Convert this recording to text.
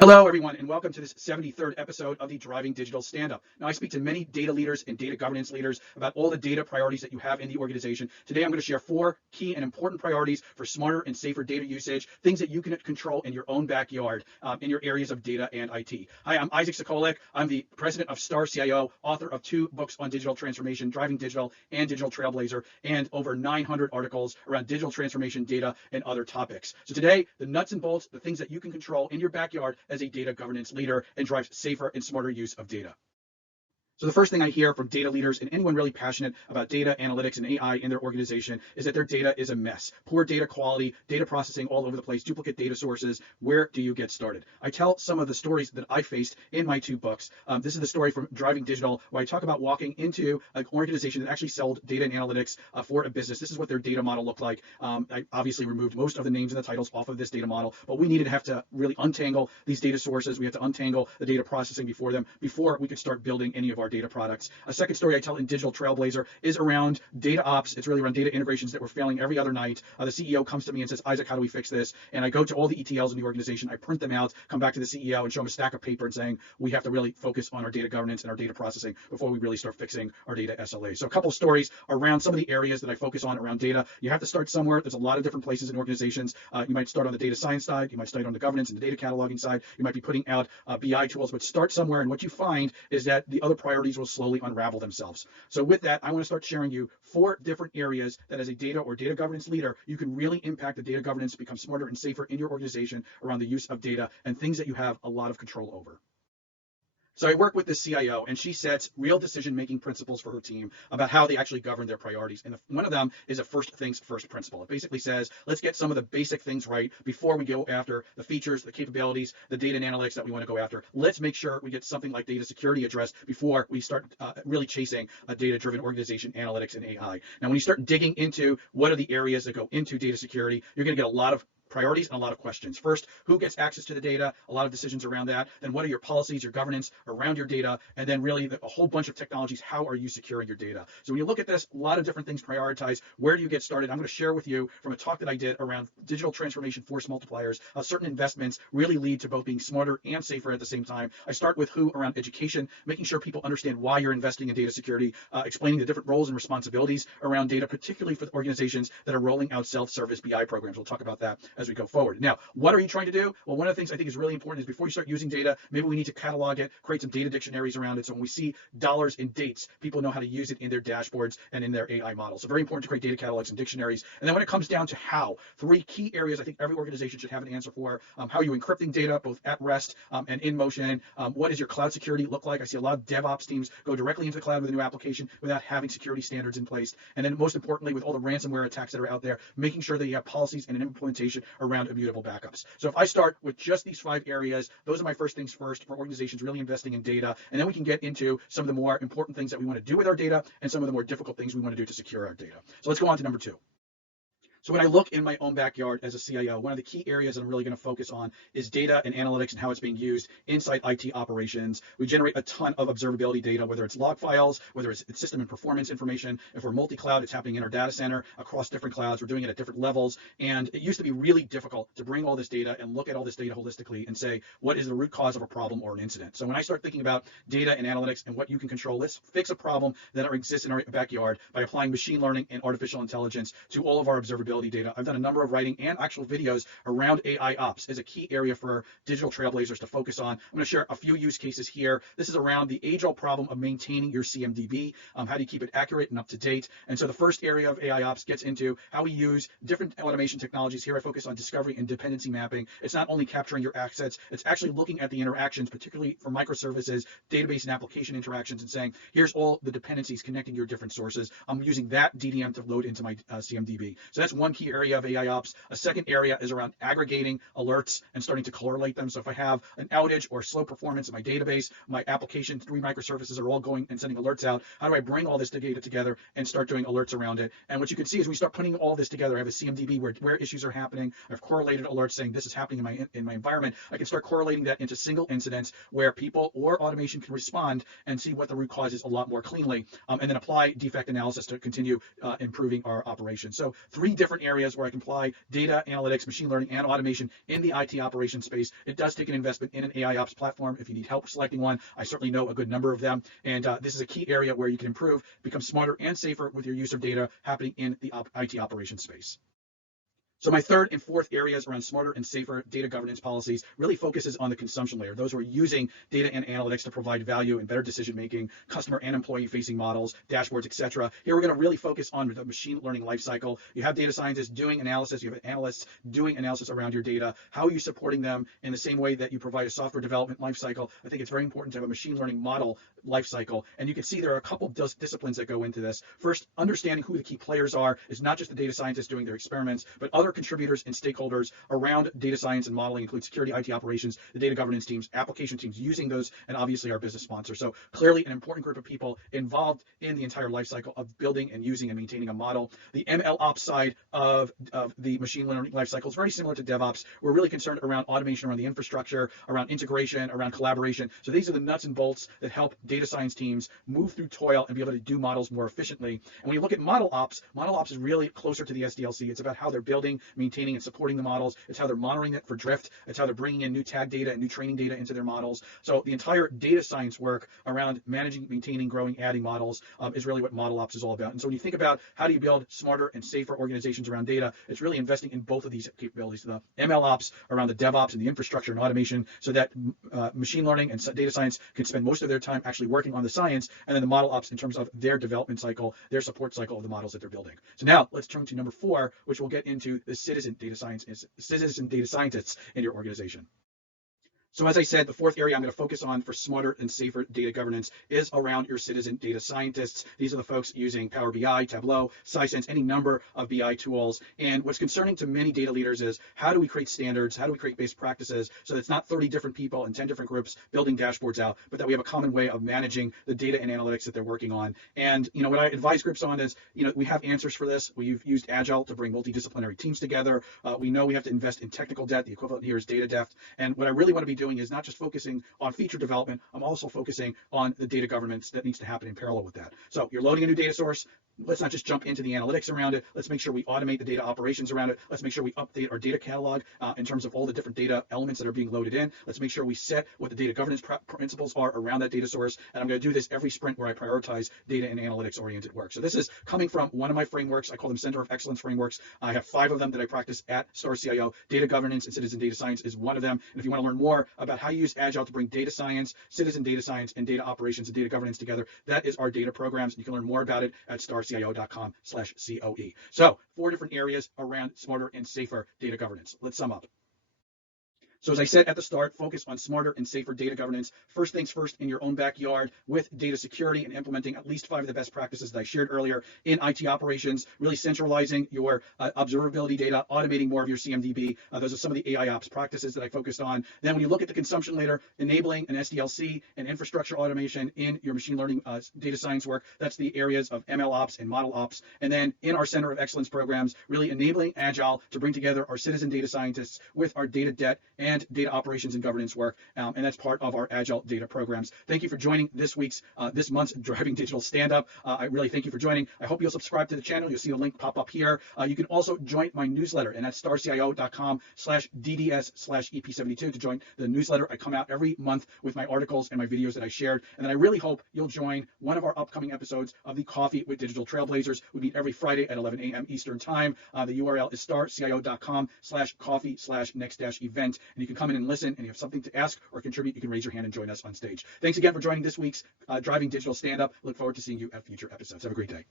Hello, everyone, and welcome to this 73rd episode of the Driving Digital Standup. Now, I speak to many data leaders and data governance leaders about all the data priorities that you have in the organization. Today, I'm going to share 4 key and important priorities for smarter and safer data usage, things that you can control in your own backyard in your areas of data and IT. Hi, I'm Isaac Sacolick. I'm the president of Star CIO, author of 2 books on digital transformation, Driving Digital and Digital Trailblazer, and over 900 articles around digital transformation, data, and other topics. So today, the nuts and bolts, the things that you can control in your backyard as a data governance leader and drive safer and smarter use of data. So the first thing I hear from data leaders and anyone really passionate about data analytics and AI in their organization is that their data is a mess. Poor data quality, data processing all over the place, duplicate data sources. Where do you get started? I tell some of the stories that I faced in my 2 books. This is the story from Driving Digital, where I talk about walking into an organization that actually sold data and analytics for a business. This is what their data model looked like. I obviously removed most of the names and the titles off of this data model, but we needed to have to really untangle these data sources. We had to untangle the data processing before we could start building any of our data products. A second story I tell in Digital Trailblazer is around data ops. It's really around data integrations that were failing every other night. The CEO comes to me and says, Isaac, how do we fix this? And I go to all the ETLs in the organization. I print them out, come back to the CEO and show him a stack of paper and saying, we have to really focus on our data governance and our data processing before we really start fixing our data SLA. So a couple of stories around some of the areas that I focus on around data. You have to start somewhere. There's a lot of different places in organizations. You might start on the data science side. You might start on the governance and the data cataloging side. You might be putting out BI tools, but start somewhere. And what you find is that the other priorities will slowly unravel themselves. So with that, I want to start sharing you 4 different areas that as a data or data governance leader, you can really impact the data governance, become smarter and safer in your organization around the use of data and things that you have a lot of control over. So I work with the CIO, and she sets real decision-making principles for her team about how they actually govern their priorities. And one of them is a first things first principle. It basically says, let's get some of the basic things right before we go after the features, the capabilities, the data and analytics that we want to go after. Let's make sure we get something like data security addressed before we start really chasing a data-driven organization, analytics, and AI. Now, when you start digging into what are the areas that go into data security, you're going to get a lot of priorities and a lot of questions. First, who gets access to the data? A lot of decisions around that. Then what are your policies, your governance around your data? And then really a whole bunch of technologies. How are you securing your data? So when you look at this, a lot of different things prioritize. Where do you get started? I'm going to share with you from a talk that I did around digital transformation force multipliers. Certain investments really lead to both being smarter and safer at the same time. I start with who around education, making sure people understand why you're investing in data security, explaining the different roles and responsibilities around data, particularly for organizations that are rolling out self-service BI programs. We'll talk about that as we go forward. Now, what are you trying to do? Well, one of the things I think is really important is before you start using data, maybe we need to catalog it, create some data dictionaries around it. So when we see dollars and dates, people know how to use it in their dashboards and in their AI models. So very important to create data catalogs and dictionaries. And then when it comes down to how, 3 key areas I think every organization should have an answer for. How are you encrypting data, both at rest and in motion? What does your cloud security look like? I see a lot of DevOps teams go directly into the cloud with a new application without having security standards in place. And then most importantly, with all the ransomware attacks that are out there, making sure that you have policies and an implementation around immutable backups. So if I start with just these 5 areas, those are my first things first for organizations really investing in data. And then we can get into some of the more important things that we want to do with our data and some of the more difficult things we want to do to secure our data. So let's go on to number 2. So when I look in my own backyard as a CIO, one of the key areas that I'm really going to focus on is data and analytics and how it's being used inside IT operations. We generate a ton of observability data, whether it's log files, whether it's system and performance information. If we're multi-cloud, it's happening in our data center across different clouds. We're doing it at different levels. And it used to be really difficult to bring all this data and look at all this data holistically and say, what is the root cause of a problem or an incident? So when I start thinking about data and analytics and what you can control, let's fix a problem that exists in our backyard by applying machine learning and artificial intelligence to all of our observability data. I've done a number of writing and actual videos around AIOps as a key area for digital trailblazers to focus on. I'm going to share a few use cases here. This is around the age-old problem of maintaining your CMDB. How do you keep it accurate and up to date? And so the first area of AIOps gets into how we use different automation technologies. Here I focus on discovery and dependency mapping. It's not only capturing your assets, it's actually looking at the interactions, particularly for microservices, database and application interactions, and saying, here's all the dependencies connecting your different sources. I'm using that DDM to load into my CMDB. So that's one key area of AIOps. A second area is around aggregating alerts and starting to correlate them. So if I have an outage or slow performance in my database, my application, 3 microservices are all going and sending alerts out. How do I bring all this data together and start doing alerts around it? And what you can see is we start putting all this together. I have a CMDB where issues are happening. I've correlated alerts saying this is happening in my environment. I can start correlating that into single incidents where people or automation can respond and see what the root cause is a lot more cleanly, and then apply defect analysis to continue improving our operations. So 3 different different areas where I can apply data analytics, machine learning, and automation in the IT operations space. It does take an investment in an AIOps platform. If you need help selecting one, I certainly know a good number of them. And this is a key area where you can improve, become smarter and safer with your use of data happening in the IT operations space. So my third and fourth areas around smarter and safer data governance policies really focuses on the consumption layer. Those who are using data and analytics to provide value and better decision-making, customer and employee-facing models, dashboards, etc. Here we're going to really focus on the machine learning lifecycle. You have data scientists doing analysis. You have analysts doing analysis around your data. How are you supporting them in the same way that you provide a software development lifecycle? I think it's very important to have a machine learning model lifecycle. And you can see there are a couple of disciplines that go into this. First, understanding who the key players are is not just the data scientists doing their experiments, but other contributors and stakeholders around data science and modeling, include security, IT operations, the data governance teams, application teams using those, and obviously our business sponsor. So clearly an important group of people involved in the entire life cycle of building and using and maintaining a model. The MLOps side of the machine learning life cycle is very similar to DevOps. We're really concerned around automation, around the infrastructure, around integration, around collaboration. So these are the nuts and bolts that help data science teams move through toil and be able to do models more efficiently. And when you look at ModelOps is really closer to the SDLC. It's about how they're building, maintaining, and supporting the models. It's how they're monitoring it for drift. It's how they're bringing in new tag data and new training data into their models. So the entire data science work around managing, maintaining, growing, adding models is really what ModelOps is all about. And so when you think about how do you build smarter and safer organizations around data, it's really investing in both of these capabilities. The MLOps around the DevOps and the infrastructure and automation, so that machine learning and data science can spend most of their time actually working on the science, and then the ModelOps in terms of their development cycle, their support cycle of the models that they're building. So now let's turn to number 4, which we'll get into the citizen data scientists in your organization. So as I said, the fourth area I'm going to focus on for smarter and safer data governance is around your citizen data scientists. These are the folks using Power BI, Tableau, Sisense, any number of BI tools. And what's concerning to many data leaders is how do we create standards? How do we create best practices so that it's not 30 different people and 10 different groups building dashboards out, but that we have a common way of managing the data and analytics that they're working on. And what I advise groups on is, we have answers for this. We've used Agile to bring multidisciplinary teams together. We know we have to invest in technical debt. The equivalent here is data depth. And what I really want to be doing is not just focusing on feature development. I'm also focusing on the data governance that needs to happen in parallel with that. So you're loading a new data source. Let's not just jump into the analytics around it. Let's make sure we automate the data operations around it. Let's make sure we update our data catalog in terms of all the different data elements that are being loaded in. Let's make sure we set what the data governance principles are around that data source. And I'm going to do this every sprint where I prioritize data and analytics oriented work. So this is coming from one of my frameworks. I call them Center of Excellence frameworks. I have 5 of them that I practice at Star CIO. Data governance and citizen data science is one of them. And if you want to learn more about how you use Agile to bring data science, citizen data science, and data operations and data governance together, that is our data programs. You can learn more about it at starcio.com/COE. So 4 different areas around smarter and safer data governance. Let's sum up. So as I said at the start, focus on smarter and safer data governance. First things first, in your own backyard with data security and implementing at least 5 of the best practices that I shared earlier in IT operations, really centralizing your observability data, automating more of your CMDB. Those are some of the AIOps practices that I focused on. Then when you look at the consumption layer, enabling an SDLC and infrastructure automation in your machine learning data science work, that's the areas of MLOps and ModelOps. And then in our Center of Excellence programs, really enabling Agile to bring together our citizen data scientists with our data debt and data operations and governance work, and that's part of our Agile data programs. Thank you for joining this month's Driving Digital Stand-Up. I really thank you for joining. I hope you'll subscribe to the channel. You'll see the link pop up here. You can also join my newsletter, and that's starcio.com/DDS/EP72 to join the newsletter. I come out every month with my articles and my videos that I shared, and then I really hope you'll join one of our upcoming episodes of the Coffee with Digital Trailblazers. We meet every Friday at 11 a.m. Eastern Time. The URL is starcio.com/coffee/next-event. And you can come in and listen, and if you have something to ask or contribute, you can raise your hand and join us on stage. Thanks again for joining this week's Driving Digital Stand-Up. Look forward to seeing you at future episodes. Have a great day.